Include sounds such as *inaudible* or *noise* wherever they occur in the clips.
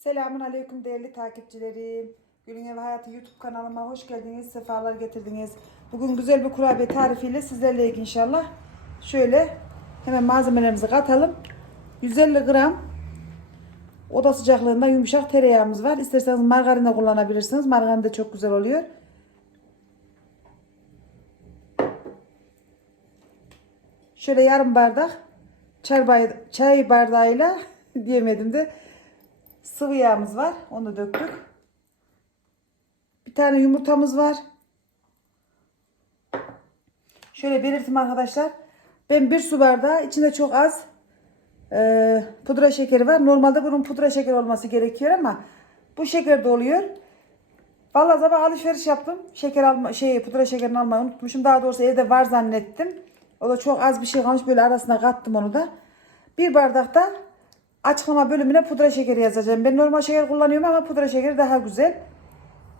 Selamun Aleyküm değerli takipçilerim. Gülün Ev Hayatı YouTube kanalıma hoş geldiniz, sefalar getirdiniz. Bugün güzel bir kurabiye tarifiyle sizlerle inşallah. Şöyle hemen malzemelerimizi katalım. 150 gram oda sıcaklığında yumuşak tereyağımız var. İsterseniz margarin de kullanabilirsiniz. Margarin de çok güzel oluyor. Şöyle yarım bardak çay bardağıyla *laughs* diyemedim de sıvı yağımız var. Onu da döktük. Bir tane yumurtamız var. Şöyle belirteyim arkadaşlar. Ben bir su bardağı içinde çok az e, pudra şekeri var. Normalde bunun pudra şekeri olması gerekiyor ama bu şeker de oluyor. Vallahi sabah alışveriş yaptım. Şeker alma, şey pudra şekerini almayı unutmuşum. Daha doğrusu evde var zannettim. O da çok az bir şey kalmış böyle arasına kattım onu da. Bir bardakta açıklama bölümüne pudra şekeri yazacağım. Ben normal şeker kullanıyorum ama pudra şekeri daha güzel.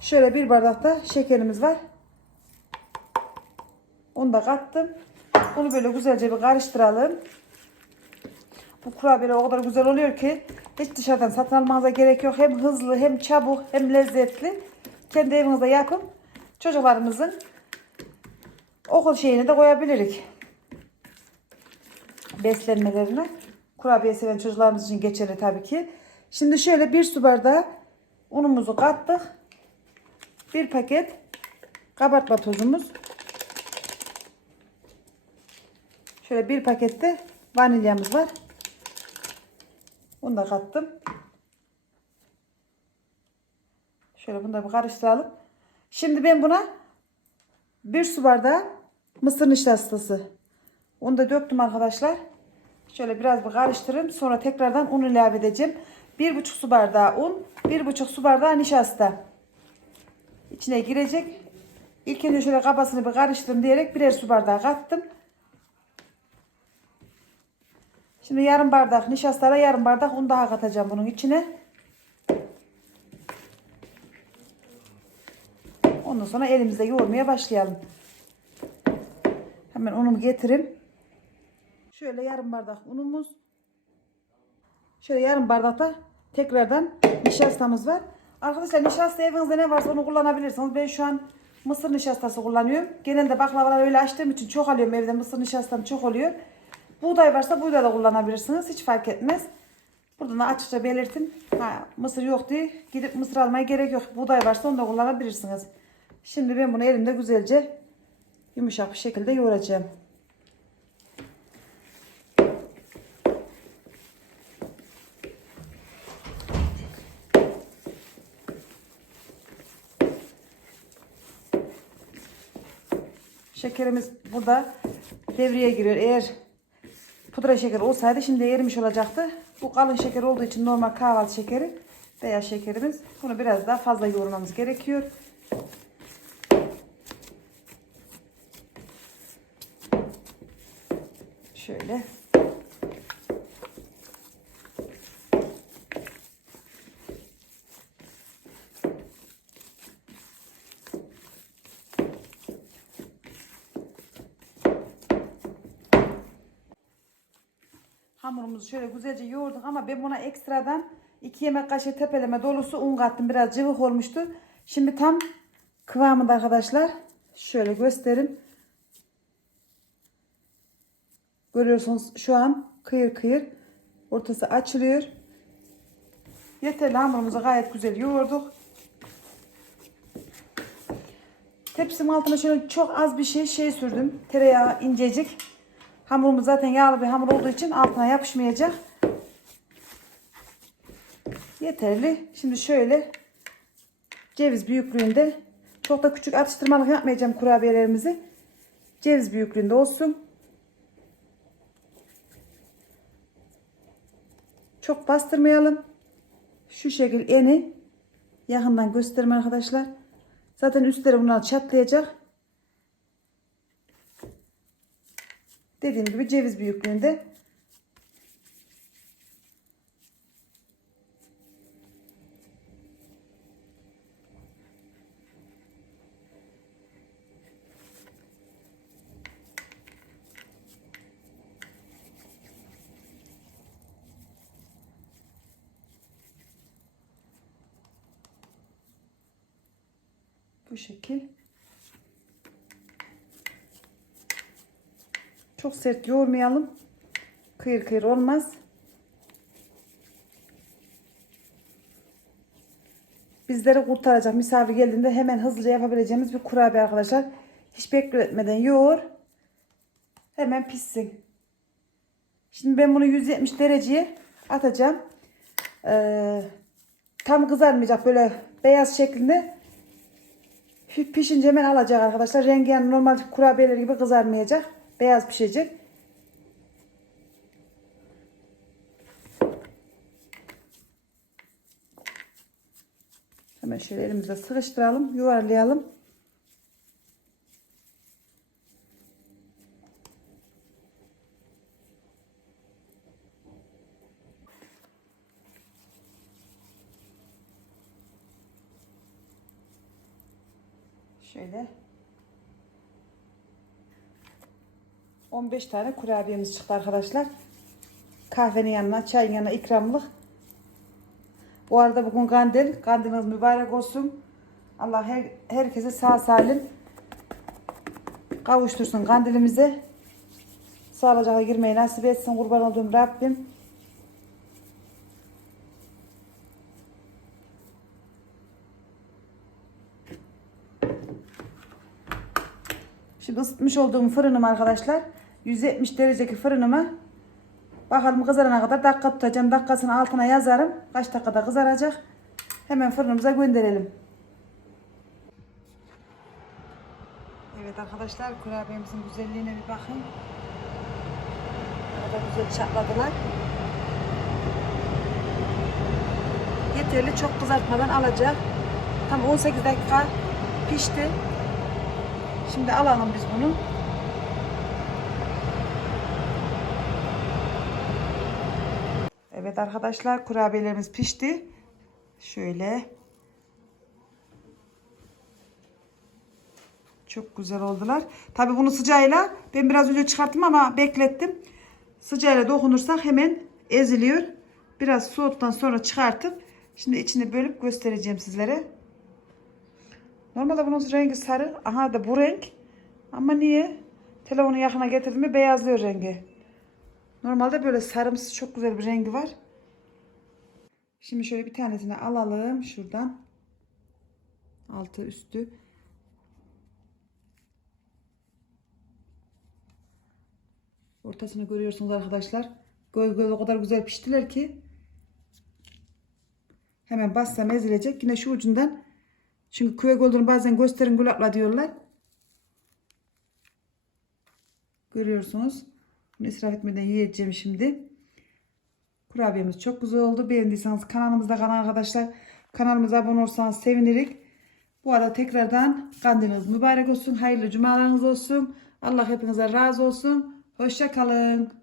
Şöyle bir bardakta şekerimiz var. Onu da kattım. Bunu böyle güzelce bir karıştıralım. Bu kurabiyeler o kadar güzel oluyor ki hiç dışarıdan satın almanıza gerek yok. Hem hızlı hem çabuk hem lezzetli. Kendi evinizde yapın. Çocuklarımızın okul şeyini de koyabiliriz. Beslenmelerine. Kurabiye seven çocuklarımız için geçerli tabii ki. Şimdi şöyle bir su bardağı unumuzu kattık. Bir paket kabartma tozumuz. Şöyle bir pakette vanilyamız var. Bunu da kattım. Şöyle bunu da bir karıştıralım. Şimdi ben buna bir su bardağı mısır nişastası. Onu da döktüm arkadaşlar. Şöyle biraz bir karıştırayım. Sonra tekrardan un ilave edeceğim. Bir buçuk su bardağı un. Bir buçuk su bardağı nişasta. İçine girecek. İlk önce şöyle kabasını bir karıştırın diyerek birer su bardağı kattım. Şimdi yarım bardak nişastayla yarım bardak un daha katacağım bunun içine. Ondan sonra elimizde yoğurmaya başlayalım. Hemen unumu getirin. Şöyle yarım bardak unumuz. Şöyle yarım bardakta tekrardan nişastamız var. Arkadaşlar nişasta evinizde ne varsa onu kullanabilirsiniz. Ben şu an mısır nişastası kullanıyorum. Genelde baklavalar öyle açtığım için çok alıyorum evde mısır nişastam çok oluyor. Buğday varsa buğday da kullanabilirsiniz. Hiç fark etmez. Buradan da açıkça belirtin. Ha, mısır yok diye gidip mısır almaya gerek yok. Buğday varsa onu da kullanabilirsiniz. Şimdi ben bunu elimde güzelce yumuşak bir şekilde yoğuracağım. Şekerimiz burada devreye giriyor. Eğer pudra şeker olsaydı şimdi erimiş olacaktı. Bu kalın şeker olduğu için normal kahvaltı şekeri veya şekerimiz. Bunu biraz daha fazla yoğurmamız gerekiyor. Şöyle. Hamurumuzu şöyle güzelce yoğurduk ama ben buna ekstradan 2 yemek kaşığı tepeleme dolusu un kattım. Biraz cıvık olmuştu. Şimdi tam kıvamında arkadaşlar. Şöyle göstereyim. Görüyorsunuz şu an kıyır kıyır ortası açılıyor. Yeterli hamurumuzu gayet güzel yoğurduk. Tepsim altına şöyle çok az bir şey şey sürdüm. Tereyağı incecik. Hamurumuz zaten yağlı bir hamur olduğu için altına yapışmayacak. Yeterli. Şimdi şöyle ceviz büyüklüğünde çok da küçük atıştırmalık yapmayacağım kurabiyelerimizi. Ceviz büyüklüğünde olsun. Çok bastırmayalım. Şu şekil eni yakından göstereyim arkadaşlar. Zaten üstleri bunlar çatlayacak. Dediğim gibi ceviz büyüklüğünde. Bu şekil. Çok sert yoğurmayalım. Kıyır kıyır olmaz. Bizleri kurtaracak misafir geldiğinde hemen hızlıca yapabileceğimiz bir kurabiye arkadaşlar. Hiç bekletmeden yoğur. Hemen pişsin. Şimdi ben bunu 170 dereceye atacağım. Ee, tam kızarmayacak böyle beyaz şeklinde. Pişince hemen alacak arkadaşlar. Rengi yani normal kurabiyeler gibi kızarmayacak. Beyaz pişecek. Hemen şöyle elimizle sıkıştıralım, yuvarlayalım. Şöyle 15 tane kurabiyemiz çıktı arkadaşlar. Kahvenin yanına, çayın yanına ikramlık. Bu arada bugün kandil. Kandiliniz mübarek olsun. Allah her, herkese sağ salim kavuştursun kandilimize. Sağlıcakla girmeyi nasip etsin. Kurban olduğum Rabbim. Şimdi ısıtmış olduğum fırınım arkadaşlar. 170 derecedeki fırınıma bakalım kızarana kadar dakika tutacağım. Dakikasını altına yazarım. Kaç dakikada kızaracak. Hemen fırınımıza gönderelim. Evet arkadaşlar kurabiyemizin güzelliğine bir bakın. Kadar güzel çatladılar. Yeterli çok kızartmadan alacak. Tam 18 dakika pişti. Şimdi alalım biz bunu. Evet arkadaşlar kurabiyelerimiz pişti. Şöyle. Çok güzel oldular. Tabi bunu sıcağıyla ben biraz önce çıkarttım ama beklettim. Sıcağıyla dokunursak hemen eziliyor. Biraz soğuduktan sonra çıkartıp şimdi içini bölüp göstereceğim sizlere. Normalde bunun rengi sarı. Aha da bu renk. Ama niye? Telefonu yakına getirdim mi beyazlıyor rengi. Normalde böyle sarımsı çok güzel bir rengi var. Şimdi şöyle bir tanesini alalım şuradan. Altı üstü. Ortasını görüyorsunuz arkadaşlar. Göz göz o kadar güzel piştiler ki. Hemen bassam ezilecek. Yine şu ucundan. Çünkü kuvvet olduğunu bazen gösterin kulakla diyorlar. Görüyorsunuz. Bunu israf etmeden yiyeceğim şimdi. Kurabiyemiz çok güzel oldu. Beğendiyseniz kanalımızda kalan arkadaşlar kanalımıza abone olursanız sevinirik. Bu arada tekrardan kandiliniz mübarek olsun. Hayırlı cumalarınız olsun. Allah hepinize razı olsun. Hoşça kalın.